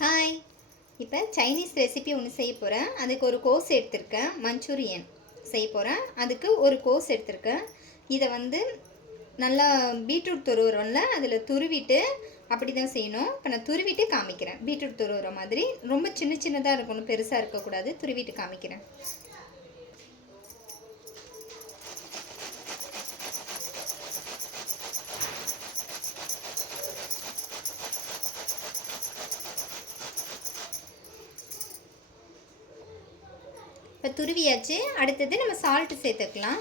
Hi இப்போ Chinese recipe ஒன்று செய்ய போகிறேன் அதுக்கு ஒரு கோஸ் எடுத்திருக்கேன். மஞ்சூரியன் செய்ய போகிறேன் அதுக்கு ஒரு கோஸ் எடுத்திருக்கேன். இதை வந்து நல்லா பீட்ரூட் துருவுறோம்ல அதில் துருவிட்டு அப்படி தான் செய்யணும். இப்போ நான் துருவிட்டு காமிக்கிறேன். பீட்ரூட் துருவுற மாதிரி ரொம்ப சின்ன சின்னதாக இருக்கணும் பெருசாக இருக்கக்கூடாது. துருவிட்டு காமிக்கிறேன். இப்போ துருவியாச்சு. அடுத்தது நம்ம சால்ட்டு சேர்த்துக்கலாம்.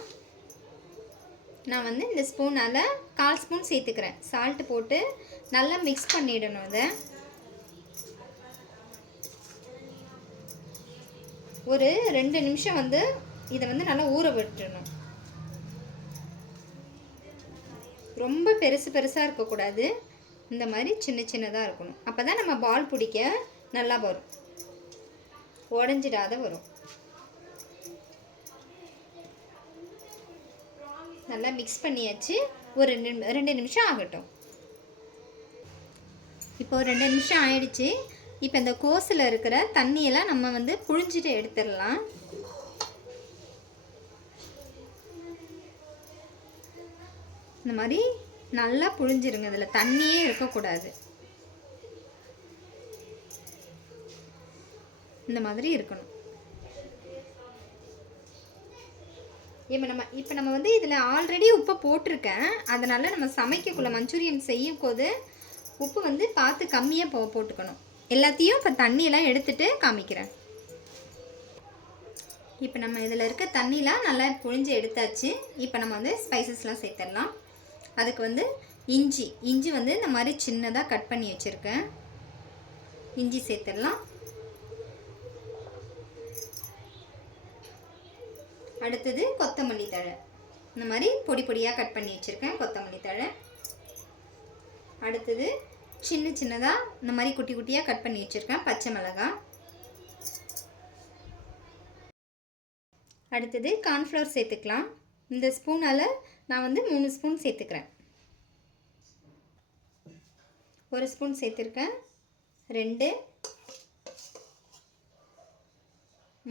நான் வந்து இந்த ஸ்பூனால் கால் ஸ்பூன் சேர்த்துக்கிறேன். சால்ட்டு போட்டு நல்லா மிக்ஸ் பண்ணிடணும் அதை. ஒரு ரெண்டு நிமிஷம் வந்து இதை வந்து நல்லா ஊற விட்டுறணும். ரொம்ப பெருசு பெருசாக இருக்கக்கூடாது. இந்த மாதிரி சின்ன சின்னதாக இருக்கணும். அப்போ தான் நம்ம பால் பிடிக்க நல்லா வரும். உடஞ்சிடாத வரும். நல்லா மிக்ஸ் பண்ணியாச்சு. ஒரு ரெண்டு ரெண்டு நிமிஷம் ஆகட்டும். இப்போ ஒரு ரெண்டு நிமிஷம் ஆயிடுச்சு. இப்போ இந்த கோஸில் இருக்கிற தண்ணியெல்லாம் நம்ம வந்து புழிஞ்சிட்டு எடுத்துடலாம். இந்த மாதிரி நல்லா புழிஞ்சிருங்க. இதில் தண்ணியே இருக்கக்கூடாது. இந்த மாதிரி இருக்கணும். இப்போ நம்ம இப்போ நம்ம வந்து இதில் ஆல்ரெடி உப்பை போட்டிருக்கேன். அதனால் நம்ம சமைக்கக்குள்ள மஞ்சூரியன் செய்யும் போது உப்பு வந்து பார்த்து கம்மியாக போ போட்டுக்கணும். எல்லாத்தையும் இப்போ தண்ணியெல்லாம் எடுத்துகிட்டு காமிக்கிறேன். இப்போ நம்ம இதில் இருக்க தண்ணிலாம் நல்லா புழிஞ்சு எடுத்தாச்சு. இப்போ நம்ம வந்து ஸ்பைசஸ்லாம் சேர்த்துடலாம். அதுக்கு வந்து இஞ்சி இஞ்சி வந்து இந்த மாதிரி சின்னதாக கட் பண்ணி வச்சுருக்கேன். இஞ்சி சேர்த்துடலாம். அடுத்தது கொத்தமல்லி தழை. இந்த மாதிரி பொடி பொடியாக கட் பண்ணி வச்சுருக்கேன் கொத்தமல்லி தழை. அடுத்தது சின்ன சின்னதாக இந்த மாதிரி குட்டி குட்டியாக கட் பண்ணி வச்சுருக்கேன் பச்சை மிளகாய். அடுத்தது கார்ன்ஃப்ளவர் சேர்த்துக்கலாம். இந்த ஸ்பூனால் நான் வந்து மூணு ஸ்பூன் சேர்த்துக்கிறேன். ஒரு ஸ்பூன் சேர்த்துருக்கேன். ரெண்டு.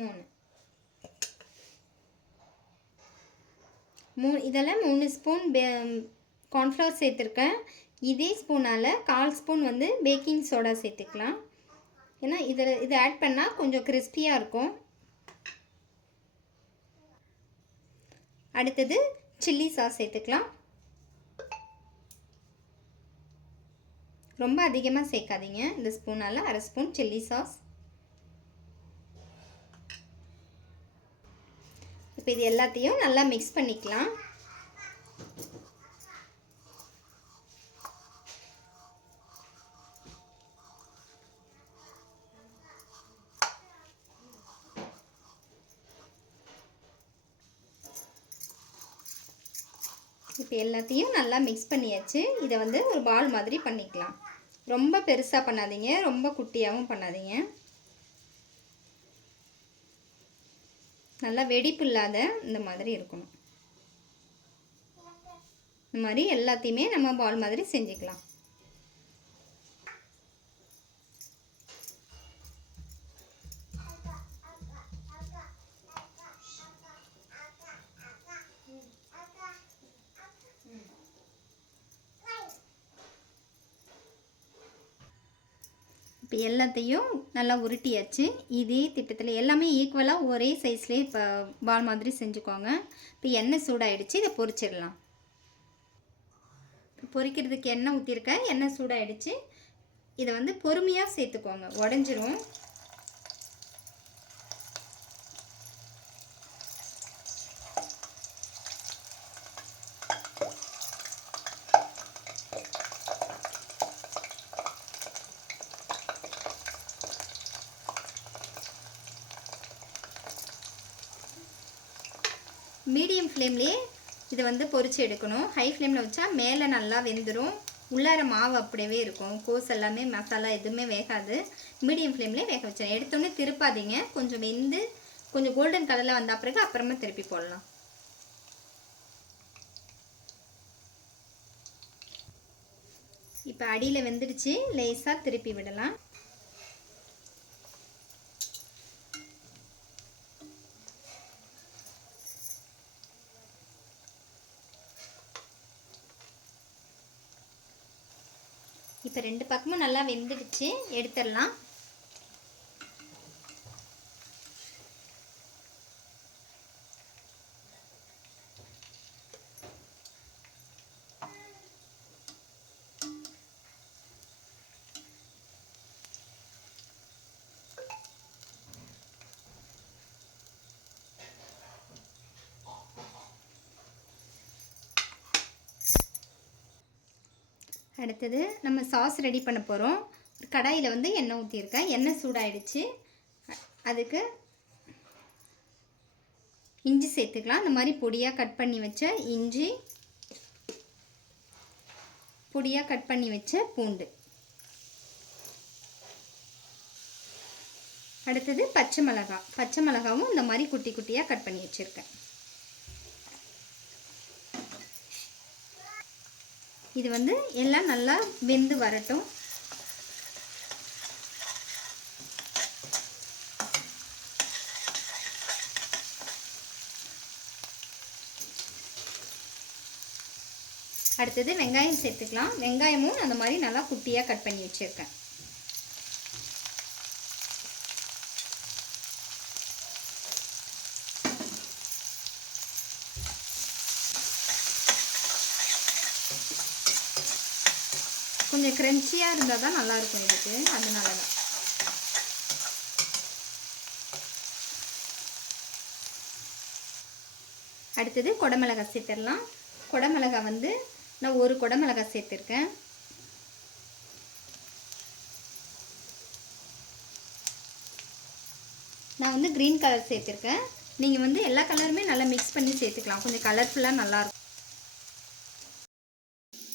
மூணு. மூ இதெல்லாம் மூணு ஸ்பூன் பே கார்ன்ஃப்ளவர் சேர்த்துருக்கேன். இதே ஸ்பூனால் கால் ஸ்பூன் வந்து பேக்கிங் சோடா சேர்த்துக்கலாம். ஏன்னா இதில் இதை ஆட் பண்ணால் கொஞ்சம் கிறிஸ்பியாக இருக்கும். அடுத்தது சில்லி சாஸ் சேர்த்துக்கலாம். ரொம்ப அதிகமாக சேர்க்காதீங்க. இந்த ஸ்பூனால் அரை ஸ்பூன் சில்லி சாஸ் இப்போ இது எல்லாத்தையும் நல்லா மிக்ஸ் பண்ணிக்கலாம். இப்போ எல்லாத்தையும் நல்லா மிக்ஸ் பண்ணியாச்சு. இதை வந்து ஒரு பால் மாதிரி பண்ணிக்கலாம். ரொம்ப பெருசாக பண்ணாதீங்க. ரொம்ப குட்டியாகவும் பண்ணாதீங்க. நல்லா வெடிப்பு இல்லாத இந்த மாதிரி இருக்கணும். இந்த மாதிரி எல்லாத்தையுமே நம்ம பால் மாதிரி செஞ்சுக்கலாம். இப்போ எல்லாத்தையும் நல்லா உருட்டியாச்சு. இதே திட்டத்தில் எல்லாமே ஈக்குவலாக ஒரே சைஸ்லேயே இப்போ பால் மாதிரி செஞ்சுக்கோங்க. இப்போ எண்ணெய் சூடாகிடுச்சு இதை பொரிச்சிடலாம். பொரிக்கிறதுக்கு எண்ணெய் ஊற்றிருக்கேன் எண்ணெய் சூடாயிடுச்சு. இதை வந்து பொறுமையாக சேர்த்துக்கோங்க உடஞ்சிரும். மீடியம் ஃப்ளேம்லேயே இதை வந்து பொறிச்சு எடுக்கணும். ஹை ஃப்ளேமில் வச்சா மேலே நல்லா வெந்துடும் உள்ளார மாவு அப்படியே இருக்கும். கோஸ் எல்லாமே மசாலா எதுவுமே வேகாது. மீடியம் ஃப்ளேம்லேயே வேக வச்சேன் எடுத்தோடனே திருப்பாதீங்க. கொஞ்சம் வெந்து கொஞ்சம் கோல்டன் கலரில் வந்த பிறகு அப்புறமா திருப்பி போடலாம். இப்போ அடியில் வெந்துடுச்சு. லேசாக திருப்பி விடலாம். இப்போ ரெண்டு பக்கமும் நல்லா வெந்துடுச்சு. எடுத்துடலாம். அடுத்தது நம்ம சாஸ் ரெடி பண்ண போகிறோம் கடாயில் வந்து எண்ணெய் ஊற்றியிருக்கேன் எண்ணெய் சூடாயிடுச்சு. அதுக்கு இஞ்சி சேர்த்துக்கலாம். இந்த மாதிரி பொடியாக கட் பண்ணி வச்ச இஞ்சி பொடியாக கட் பண்ணி வச்ச பூண்டு. அடுத்தது பச்சை மிளகா. பச்சை மிளகாவும் இந்த மாதிரி குட்டி குட்டியாக கட் பண்ணி வச்சுருக்கேன். இது வந்து எல்லாம் நல்லா வெந்து வரட்டும். அடுத்தது வெங்காயம் சேர்த்துக்கலாம். வெங்காயமும் அந்த மாதிரி நல்லா குட்டியாக கட் பண்ணி வச்சுருக்கேன். கொஞ்சம் க்ரன்ச்சியாக இருந்தால் தான் நல்லாயிருக்கும் இதுக்கு அதனால தான். அடுத்தது குடமிளகாய் சேர்த்துடலாம். குடமிளகாய் வந்து நான் ஒரு குடமிளகாய் சேர்த்துருக்கேன். நான் வந்து க்ரீன் கலர் சேர்த்துருக்கேன். நீங்கள் வந்து எல்லா கலருமே நல்லா மிக்ஸ் பண்ணி சேர்த்துக்கலாம். கொஞ்சம் கலர்ஃபுல்லாக நல்லாயிருக்கும்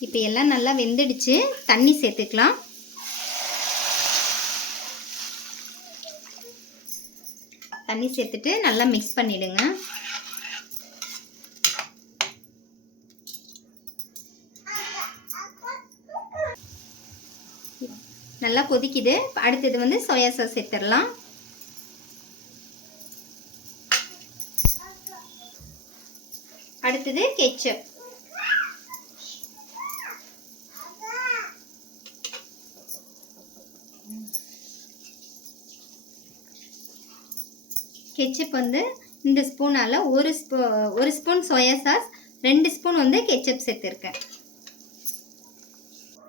இப்போ எல்லாம் நல்லா வெந்துடுச்சு. தண்ணி சேர்த்துக்கலாம். தண்ணி சேர்த்துட்டு நல்லா மிக்ஸ் பண்ணிவிடுங்க நல்லா கொதிக்குது. அடுத்தது வந்து சோயா சாஸ் சேர்த்துடலாம். அடுத்தது கெச்சப் கெச்சப் வந்து இந்த ஸ்பூனால் ஒரு ஸ்பூ ஒரு ஸ்பூன் சோயா சாஸ் ரெண்டு ஸ்பூன் வந்து கெச்சப் சேர்த்துருக்கேன்.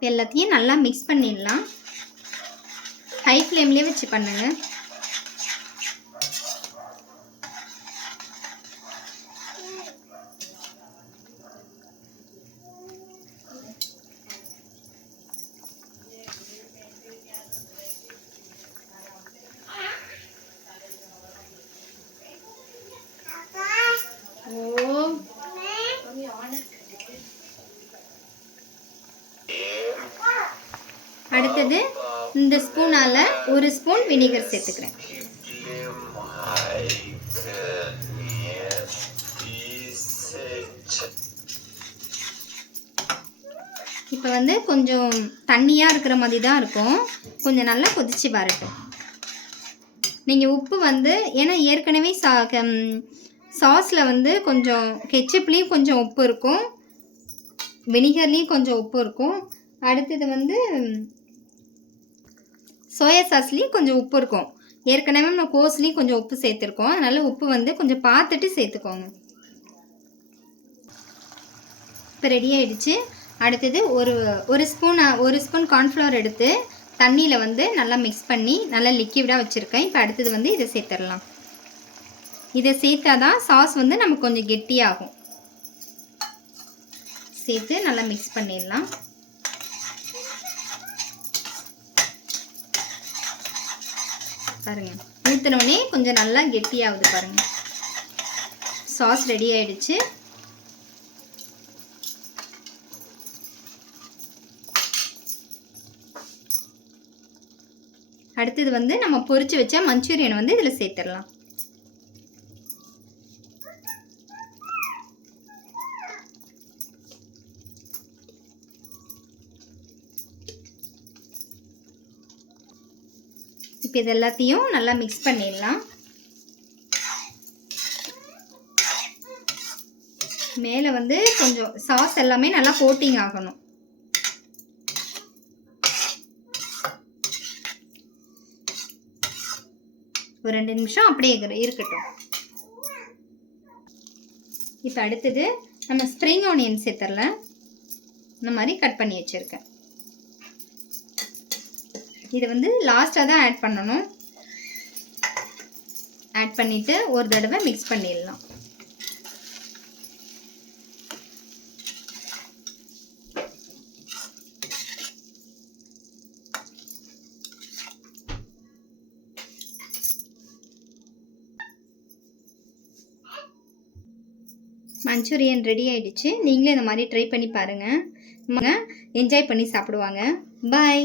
எல்லாத்தையும் நல்லா மிக்ஸ் பண்ணிடலாம். ஹை ஃப்ளேம்லேயே வச்சு பண்ணுங்கள் அடுத்தது இந்த ஸ்பூனால் ஒரு ஸ்பூன் வினிகர் சேர்த்துக்கிறேன். இப்போ வந்து கொஞ்சம் தண்ணியாக இருக்கிற மாதிரி தான் இருக்கும். கொஞ்சம் நல்லா கொதிச்சு வரட்டும் நீங்கள் உப்பு வந்து ஏன்னா ஏற்கனவே சா சாஸில் வந்து கொஞ்சம் கெச்சப்லேயும் கொஞ்சம் உப்பு இருக்கும். வினிகர்லேயும் கொஞ்சம் உப்பு இருக்கும். அடுத்தது வந்து சோயா சாஸ்லேயும் கொஞ்சம் உப்பு இருக்கும். ஏற்கனவே நம்ம கோஸ்லேயும் கொஞ்சம் உப்பு சேர்த்துருக்கோம். அதனால் உப்பு வந்து கொஞ்சம் பார்த்துட்டு சேர்த்துக்கோங்க. இப்போ ரெடி ஆகிடுச்சு அடுத்தது ஒரு ஒரு ஸ்பூன் ஒரு ஸ்பூன் கார்ன்ஃப்ளவர் எடுத்து தண்ணியில் வந்து நல்லா மிக்ஸ் பண்ணி நல்லா லிக்விடாக வச்சுருக்கேன். இப்போ அடுத்தது வந்து இதை சேர்த்துடலாம். இதை சேர்த்தா தான் சாஸ் வந்து நமக்கு கொஞ்சம் கெட்டியாகும். சேர்த்து நல்லா மிக்ஸ் பண்ணிடலாம். பாருங்கள் ஊற்றினோடனே கொஞ்சம் நல்லா கெட்டியாகுது பாருங்கள் சாஸ் ரெடி ஆயிடுச்சு. அடுத்தது வந்து நம்ம பொரித்து வச்ச மஞ்சூரியன் வந்து இதில் சேர்த்துடலாம். இப்போ இது எல்லாத்தையும் நல்லா மிக்ஸ் பண்ணிடலாம். மேலே வந்து கொஞ்சம் சாஸ் எல்லாமே நல்லா கோட்டிங் ஆகணும். ஒரு ரெண்டு நிமிஷம் அப்படியே இருக்கட்டும். இப்போ அடுத்தது நம்ம ஸ்ப்ரிங் ஆனியன் சேர்த்துடல இந்த மாதிரி கட் பண்ணி வச்சுருக்கேன். இதை வந்து லாஸ்ட்டாக தான் ஆட் பண்ணணும். ஆட் பண்ணிவிட்டு ஒரு தடவை மிக்ஸ் பண்ணிடலாம். மஞ்சூரியன் ரெடி ஆயிடுச்சு. நீங்களே இந்த மாதிரி ட்ரை பண்ணி பாருங்கள் என்ஜாய் பண்ணி சாப்பிடுவாங்க. பாய்